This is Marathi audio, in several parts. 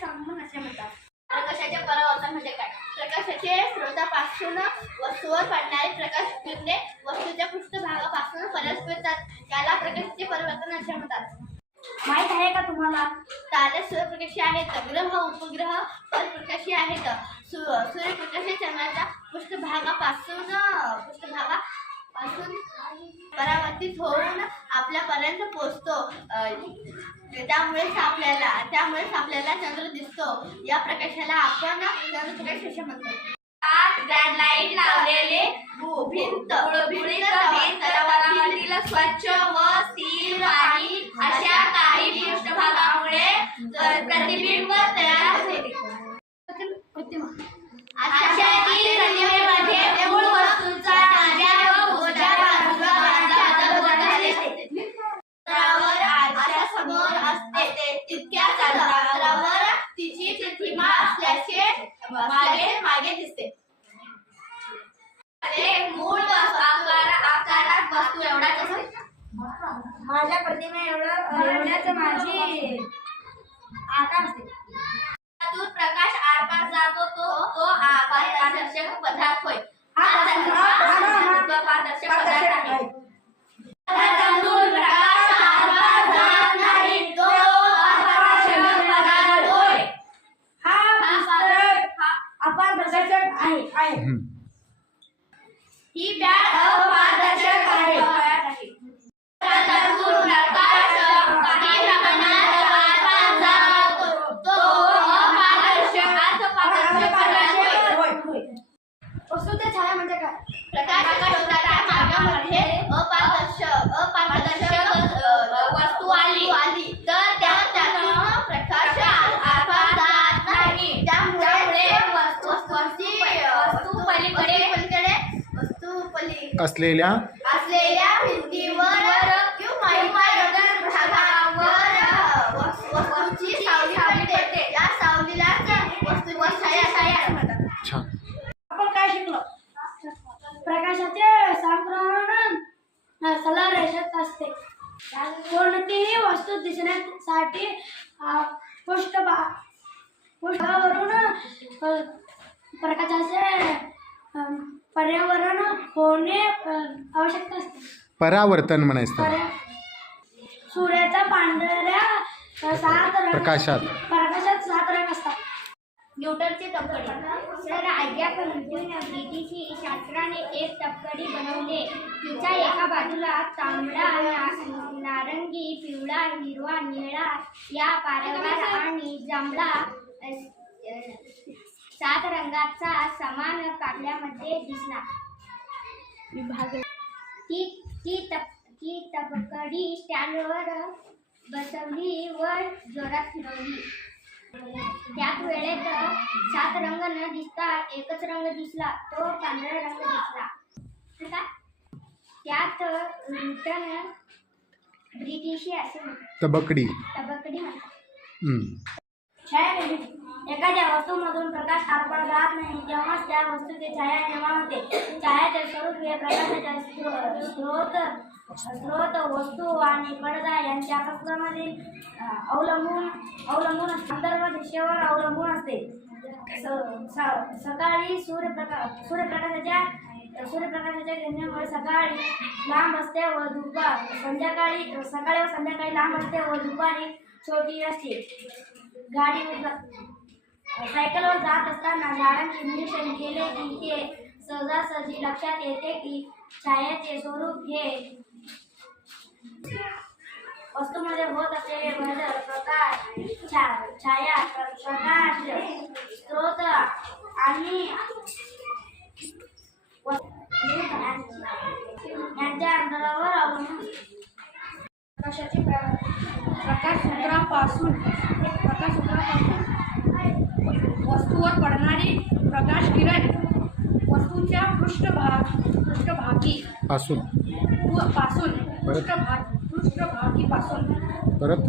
समूह असे म्हणतात. प्रकाशाचे परावर्तन म्हणजे काय? प्रकाशाचे स्रोतापासून वस्तूवर पडणारे प्रकाश किरणे वस्तूच्या पृष्ठभागापासून परस्पर येतात. याला प्रकाशाचे परावर्तन असे म्हणतात. माहित आहे का तुम्हाला? तारे सूर्यप्रकाशी आहेत, ग्रह उपग्रह परप्रकाशी आहेत. सूर्यप्रकाश चंद्राच्या पृष्ठभागापासून परावर्तित होऊन आपल्यापर्यंत पोहोचतो. त्यामुळेच आपल्याला चंद्र दिसतो. या प्रकाशाला आपण चंद्रप्रकाश असे म्हणतो. ग्रॅड लाईट लावलेले भिंत तलावातील स्वच्छ व स्थिर आणि अशा काही पृष्ठभागामुळे प्रतिबिंब तयार होते. आरशातील प्रतिमेमध्ये मूळ वस्तूचा डाव्या व उजव्या बाजूला स्तरावर आरशासमोर असते तितक्याच अंतरावर तिची प्रतिमा असल्याचे मागे दिसते. मूळ आकारात वस्तू एवढाच असते. माझ्या प्रतिमे एवढ्याच माझी आकार असते. त्यातून प्रकाश आरपार जातो तो पारदर्शक पदार्थ होय. पारदर्शक पदार्थ आहे. त्यातून प्रकाश आरपार जात नाही तो अपारदर्शक पदार्थ होय. अपारदर्शक आहे. ही बॅट अपारदर्शक आहे. त्यातून प्रकाश काही प्रमाणात आरपार जातो तो अपारदर्शक पदार्थ होय. वस्तूच्या छाया म्हणजे काय? प्रकाशाच्या मार्गामध्ये अपारदर्शक वस्तू आली तर त्यातून प्रकाश आरपार जात नाही. त्यामुळे वस्तू पलीकडे असलेल्या भिंतीवर किंवा इतर भागावर वस्तूची सावली पडते. या सावलीलाच वस्तूची छाया म्हणतात. छान. आपण काय शिकलो? प्रकाशाचे संक्रमण सरळ रेषेत असते. कोणतीही वस्तू दिसण्यासाठी पृष्ठभागावरून प्रकाशाचे पर्यावरण होणे आवश्यक असते. परावर्तन म्हणायचं. सूर्याच्या पांढऱ्या प्रकाशात 7 रंग असतात. न्यूटनची तबकडी. सर आयझॅक ब्रिटिश शास्त्राने एक तबकडी बनवली. तिच्या एका बाजूला तांबडा, नारंगी, पिवळा, हिरवा, निळा या पारंगार आणि जांभळा 7 रंगाचा समान कापल्यामध्ये दिसला. ती तबकडी स्टँडवर बसवली व जोरात फिरवली. त्याच वेळेत 7 रंग न दिसता एकच रंग दिसला. तो पांढरा रंग दिसला. त्यात न्यूटन ब्रिटिश असे तबकडी म्हणतात. छायानिर्मिती. एखाद्या वस्तूमधून प्रकाश आरपार जात नाही तेव्हाच त्या वस्तूची छाया निर्माण होते. छायाचे स्वरूप हे प्रकाशाच्या स्रोत वस्तू आणि पडदा यांच्या परस्परांमधील अवलंबून संदर्भ दिशेवर अवलंबून असते. सकाळी सूर्यप्रकाशाच्या किरणांमुळे सकाळी लांब असते व संध्याकाळी लांब असते व दुपारी छोटी असते. सायकलवर जात असताना झाडांचे निरीक्षण केले की ते सहजासहजी लक्षात येते की छायाचे स्वरूप हे वस्तूमध्ये होत असलेले बदल प्रकाश छाया प्रकाश स्रोत आणि यांच्या अंतरावर अवलंबून. प्रकाशाचे प्रकाश सूत्रापासून वस्तूवर पडणारी प्रकाश किरण वस्तूच्या पृष्ठभागी परत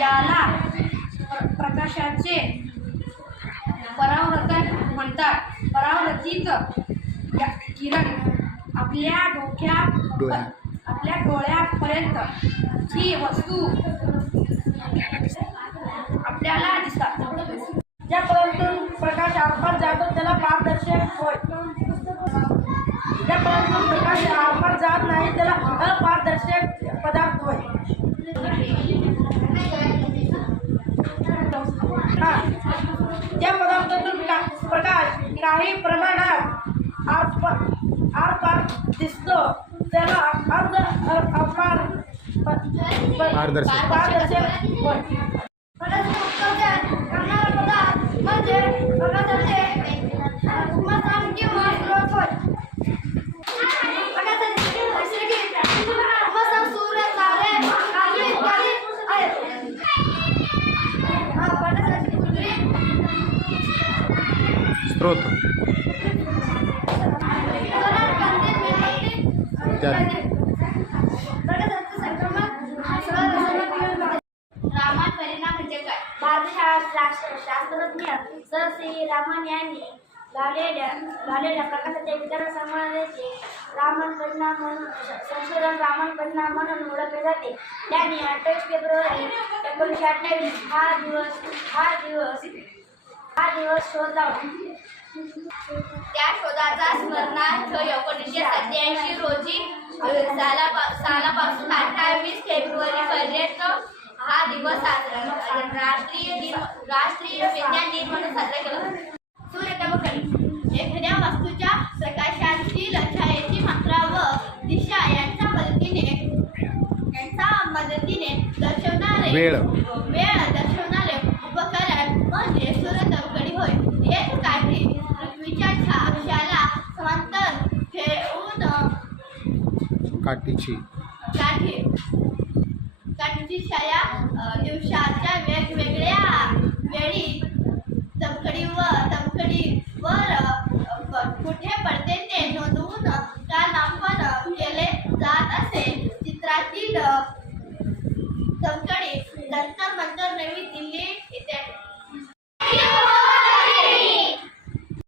याला प्रकाशाचे परावर्तन म्हणतात. परावर्तित किरण आपल्या डोळ्यापर्यंत ही वस्तू सूर्याला दिसतात. ज्या पदार्थातून प्रकाश आरपार जातो त्याला पारदर्शक होय. ज्या पदार्थातून प्रकाश आरपार जात नाही त्याला अपारदर्शक पदार्थ होय. ज्या पदार्थातून प्रकाश काही प्रमाणात आरपार दिसतो त्याला पारदर्शक. पारदर्शक होय. प्रकाशाचे उत्सर्जन करणारा पदार्थ म्हणजे प्रकाशाचे उपस्थान किंवा स्रोत होय. प्रकाशाचे नैसर्गिक उपस्थान सूर्य, तारे, काजळी इत्यादी आहेत. प्रकाशाचे कृत्रिम स्रोत इत्यादी. प्रकाशाचे संक्रमण रामान परिणाम म्हणजे काय? भारतीय शास्त्रज्ञ सर सी रामन यांनी लावलेल्या प्रकाशाच्या वितरण संबंधाचे रामन परिणाम म्हणून संशोधन रामन परिणाम म्हणून ओळखले जाते. त्यांनी 28 फेब्रुवारी 1928 हा दिवस शोध लावला. त्या शोधाचा स्मरणार्थ 1987 रोजी सालापासून 28 फेब्रुवारी पर्यंत हा दिवस राष्ट्रीय विज्ञान दिन म्हणून साजरा केला जातो. सूर्यतबकडी एखाद्या वस्तूच्या प्रकाशातील छायेची मात्रा व दिशा यांच्या मदतीने दर्शवणारे वेळ दर्शवणारे उपकरण म्हणजे सूर्यतबकडी होय. एक काठी पृथ्वीच्या अक्षाला समांतर ठेवून काठीची छाया दिवसाच्या वेगवेगळ्या वेळी तबकडीवर कुठे पडते ते नोंदवून कालमापन केले जात असे. चित्रातील तबकडी जंतर मंतर नवी दिल्ली